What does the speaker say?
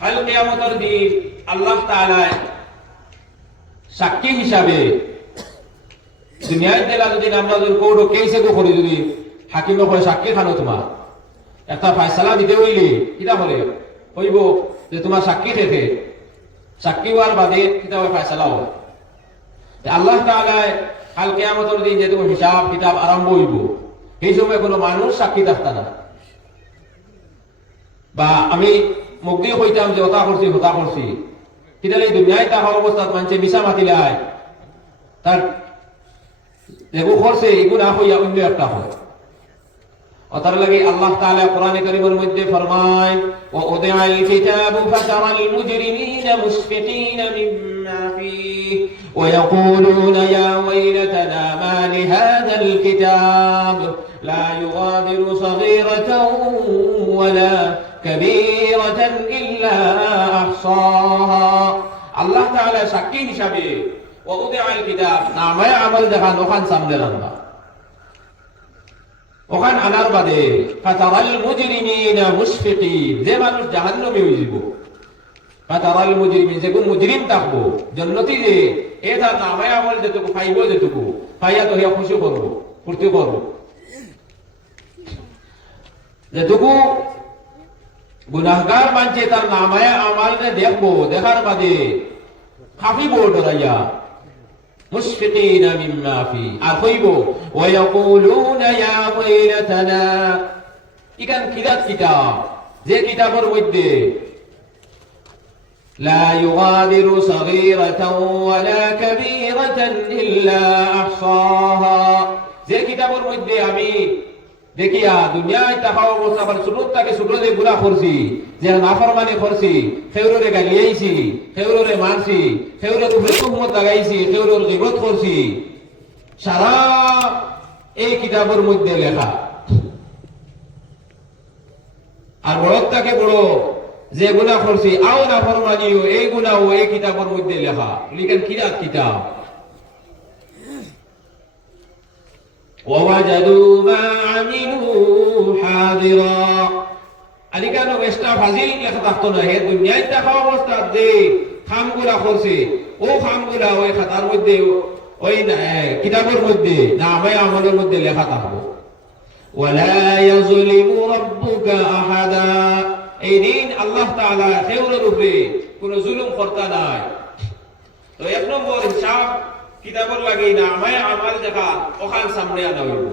কাল কিয়ামতের দিন আল্লাহ তাআলা সাক্ষী হিসাবে দুনিয়ার দেলা যদি আমরা যদি কোর্ট কেসে গো করি যদি হাকিমে কয় সাক্ষী খানো তোমার একটা ফয়সালা দিতে হইলে কিটা করে হইব যে তোমার সাক্ষী থেকে সাক্ষী হওয়ার বাদে কিটা হয় ফয়সালা হয়। আল্লাহ তাআলা কাল কিয়ামতের দিন যে তুমি হিসাব কিতাব আরম্ভ হইব এই সময় কোনো মানুষ সাক্ষী থাকতা না। বা আমি মুখ দিয়ে কইতাম যে হতা করছি কিটা দুনিয়ায় থাকা অবস্থাত মানুষে মিশা মাতিলে আয় তার এগু করছে এগু না হইয়া অন্য একটা হয়। অতার লাগি আল্লাহ তাআলা কোরআনে কারীমের মধ্যে ফরমায় ওয়া উদিআল কিতাবু ফাতারাল মুজরিমিনা মুশফিকিনা মিম্মা ফীহি ওয়া ইয়াকুলুনা ইয়া ওয়াইলাতানা মা লিহাযাল কিতাব লা ইউগাদিরু সাগীরাতান ওয়ালা কাবীরাতান ইল্লা আহসাহা। আল্লাহ তাআলা সাক্ষী হিসাবে ওয়া উদিআল কিতাব নামায়ে আমল দেখান ওখান সামনে রাখবা ওখান আনার বাদে ফাতারাল মুজরিমিনা মুশফিকিন যে মানুষ জাহান্নামে হয়ে যাব ফাতারাল মুজরিমিন যে কোন মুজরিম থাকবো জান্নাতি যে এটা নামায়ে আমল যেটুকু পাইবো যেটুকু পাইয়া তো হিয়া খুশি করবো ফুর্তি করবো যেটুকু গুনাহগার মানছে তার নামায়ে আমলকে দেখবো দেখার বাদে খাফিব ডরাইয়া মুশফিকিনা মিম্মা ফি আর কইব ওয়া ইয়াকুলুনা ইয়া ওয়াইলাতানা ইকান কিরাত কিতাব যে কিতাবের মধ্যে লা ইউগাদিরু সাগীরাতান ওয়ালা কাবীরাতান ইল্লা আহসাহা যে কিতাবের মধ্যে আমি দেখিয়া দুনিয়ায় থাকা অবস্থা আমার ছোটটাকে ছোট যে গুনাহ করছি যে নাফরমানি করছি খেউরে গালিয়াইছি খেউরে মারছি খেউরে তুহমত লাগাইছি খেউরের গীবত করছি সারা এই কিতাবের মধ্যে লেখা। আর বড়টাকে বড় যে গুনাহ করছি আও নাফরমানিও এই গুনাহ এই কিতাবের মধ্যে লেখা লিখেন কিরাত কিতাব ووجدوا ما عملوا حاضرا আলিকানো এক্সট্রা ফাজিল লেখা থাকতো না হে দুনিয়ায় থাকা অবস্থা যে খামগুলা করছে ও খামগুলা ওই খাতার মধ্যে ওই কিতাবের মধ্যে নামায়ে আমলের মধ্যে লেখা থাকবো। ওয়ালা ইয়াযলিমু রাব্বুকা আহাদা এই দিন আল্লাহ তাআলা খেউরের উপরে কোনো জুলুম করতা নাই। তো এক নম্বর হিসাব কিতাবের লাগি নামায়ে আমল দেখা ওখান সামনে আনা হইব।